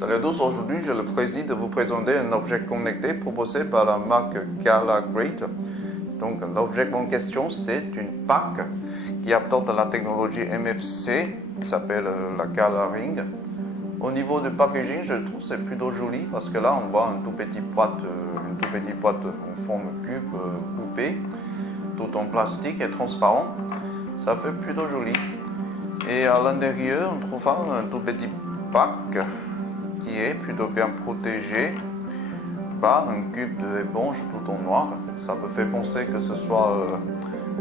Salut à tous, aujourd'hui j'ai le plaisir de vous présenter un objet connecté proposé par la marque GalaGrade. Donc l'objet en question c'est une PAC qui apporte la technologie MFC qui s'appelle la GalaRing. Au niveau du packaging, je trouve c'est plutôt joli parce que là on voit une toute petite boîte en forme cube coupée, tout en plastique et transparent. Ça fait plutôt joli. Et à l'intérieur, on trouve un tout petit pack qui est plutôt bien protégé par un cube d'éponge tout en noir. Ça me fait penser que ce soit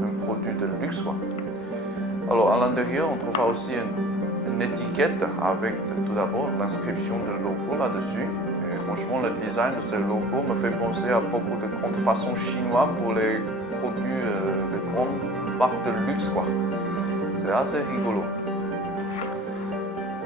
un produit de luxe, quoi. Alors à l'intérieur, on trouvera aussi une étiquette avec tout d'abord l'inscription de logo là-dessus. Et franchement, le design de ce logo me fait penser à beaucoup de contrefaçons chinoises pour les produits de grandes marques de luxe, quoi. C'est assez rigolo.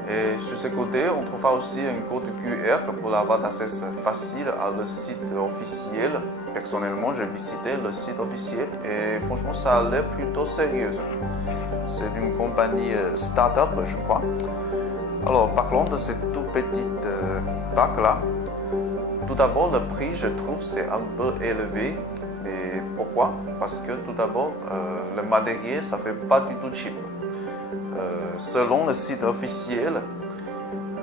Et sur ce côté, on trouvera aussi un code QR pour avoir accès facile à le site officiel. Personnellement, j'ai visité le site officiel et franchement, ça a l'air plutôt sérieux. C'est d'une compagnie start-up, je crois. Alors, parlons de cette toute petite PAC là. Tout d'abord, le prix, je trouve, c'est un peu élevé. Mais pourquoi? Parce que tout d'abord, le matériel, ça fait pas du tout cheap. Selon le site officiel,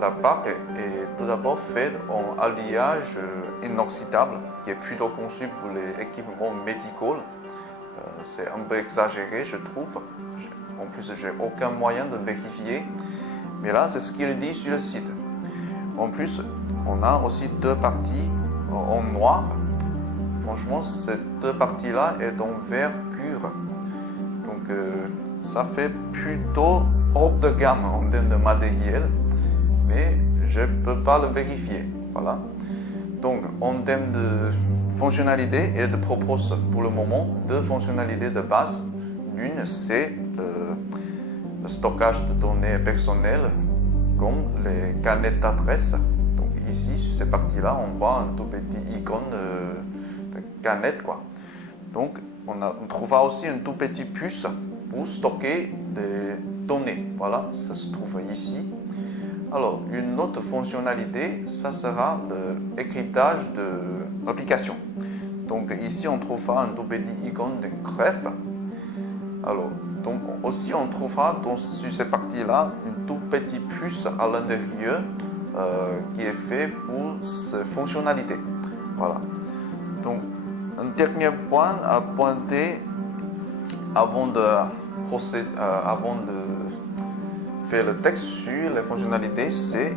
la PAC est tout d'abord faite en alliage inoxydable, qui est plutôt conçu pour les équipements médicaux. C'est un peu exagéré, je trouve. En plus, j'ai aucun moyen de vérifier. Mais là, c'est ce qu'il dit sur le site. En plus, on a aussi deux parties en noir. Franchement, ces deux parties-là sont en verre pur. Donc, ça fait plutôt haut de gamme en termes de matériel, mais je ne peux pas le vérifier. Voilà. Donc, en termes de fonctionnalité, il propose pour le moment deux fonctionnalités de base. L'une, c'est le stockage de données personnelles, comme les canettes d'adresse. Donc, ici, sur ces parties-là, on voit un tout petit icône de canette, quoi. Donc, on trouvera aussi une tout petit puce pour stocker des données. Voilà, ça se trouve ici. Alors, une autre fonctionnalité, ça sera l'écritage de l'application. Donc, ici, on trouvera un tout petit icône de greffe. Alors, donc, aussi, on trouvera sur cette partie-là une toute petite puce à l'intérieur qui est fait pour cette fonctionnalité. Voilà. Donc, un dernier point à pointer avant de faire le texte sur les fonctionnalités, c'est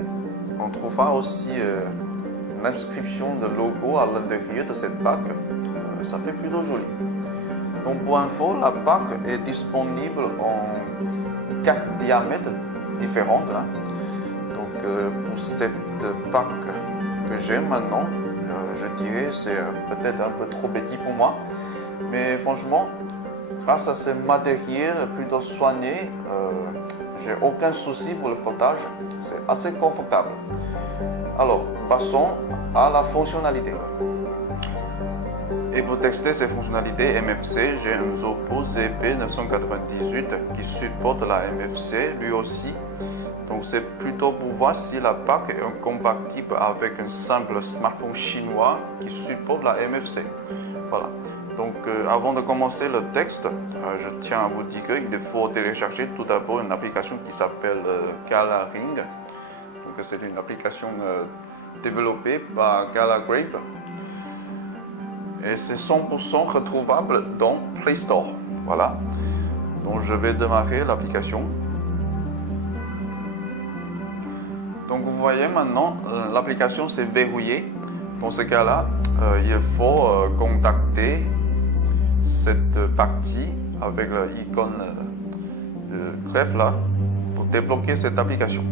on trouvera aussi une inscription de logo à l'intérieur de cette PAC. Ça fait plutôt joli. Donc pour info, la PAC est disponible en 4 diamètres différents. Hein. Donc pour cette PAC que j'ai maintenant, je dirais c'est peut-être un peu trop petit pour moi, mais franchement, grâce à ce matériel plutôt soigné, j'ai aucun souci pour le portage, c'est assez confortable. Alors, passons à la fonctionnalité. Et pour tester ces fonctionnalités MFC, j'ai un Zopo ZP998 qui supporte la MFC lui aussi. Donc c'est plutôt pour voir si la PAC est compatible avec un simple smartphone chinois qui supporte la MFC. Voilà. Donc avant de commencer le texte, je tiens à vous dire qu'il faut télécharger tout d'abord une application qui s'appelle GalaRing. Donc c'est une application développée par GalaGrade. Et c'est 100% retrouvable dans Play Store. Voilà. Donc je vais démarrer l'application. Donc vous voyez maintenant, l'application s'est verrouillée. Dans ce cas-là, il faut contacter cette partie avec l'icône de greffe là pour débloquer cette application.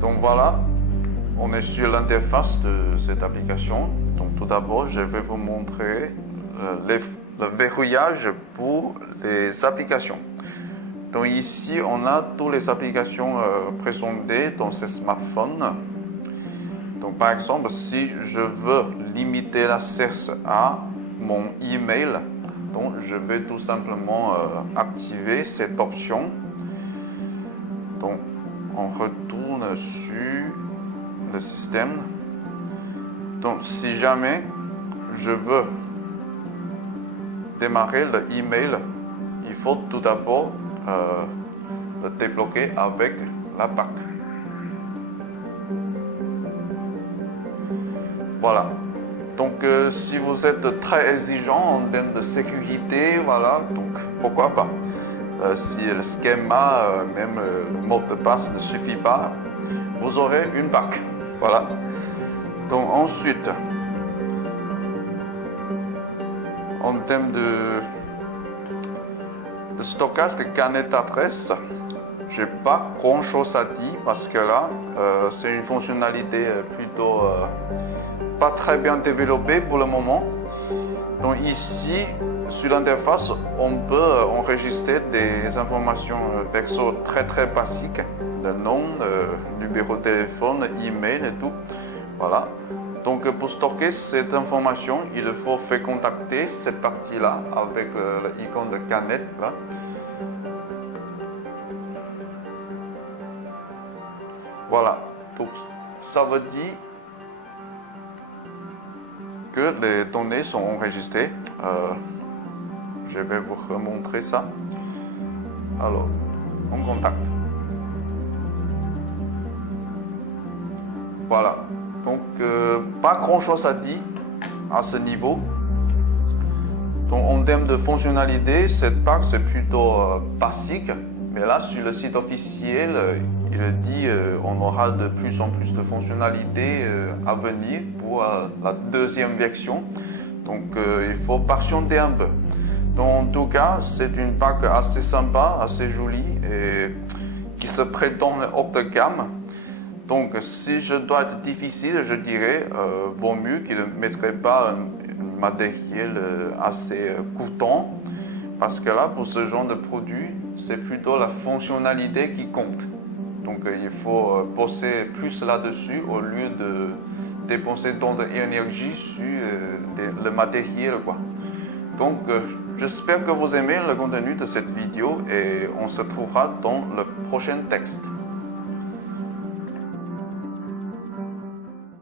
Donc voilà, on est sur l'interface de cette application. Donc tout d'abord, je vais vous montrer le verrouillage pour les applications. Donc ici, on a toutes les applications présentées dans ce smartphone. Donc par exemple, si je veux limiter l'accès à mon email, Donc je vais tout simplement activer cette option. Donc on retourne sur le système. Donc si jamais je veux démarrer le email, il faut tout d'abord le débloquer avec la PAC. Voilà. Donc si vous êtes très exigeant en termes de sécurité, voilà, donc pourquoi pas. Si le schéma, même le mot de passe ne suffit pas, vous aurez une PAC. Voilà. Donc ensuite, en termes de stockage de carnet d'adresse, j'ai pas grand chose à dire parce que là, c'est une fonctionnalité plutôt pas très bien développée pour le moment. Donc ici, sur l'interface, on peut enregistrer des informations perso très basiques, le nom, numéro de téléphone, email et tout. Voilà. Donc pour stocker cette information, il faut faire contacter cette partie-là avec l'icône de canette là. Voilà. Donc ça veut dire que les données sont enregistrées. Je vais vous remontrer ça. Alors, on contacte. Voilà. Donc, pas grand chose à dire à ce niveau. Donc, en termes de fonctionnalité, cette PAC c'est plutôt basique. Mais là, sur le site officiel, il dit on aura de plus en plus de fonctionnalités à venir pour la deuxième version. Donc, il faut patienter un peu. Donc, en tout cas, c'est une PAC assez sympa, assez jolie et qui se prétend haut de gamme. Donc, si je dois être difficile, je dirais, vaut mieux qu'il ne mettrait pas un matériel assez coûteux, parce que là, pour ce genre de produit, c'est plutôt la fonctionnalité qui compte. Donc, il faut bosser plus là-dessus au lieu de dépenser tant d'énergie sur le matériel, quoi. Donc, j'espère que vous aimez le contenu de cette vidéo et on se retrouvera dans le prochain texte.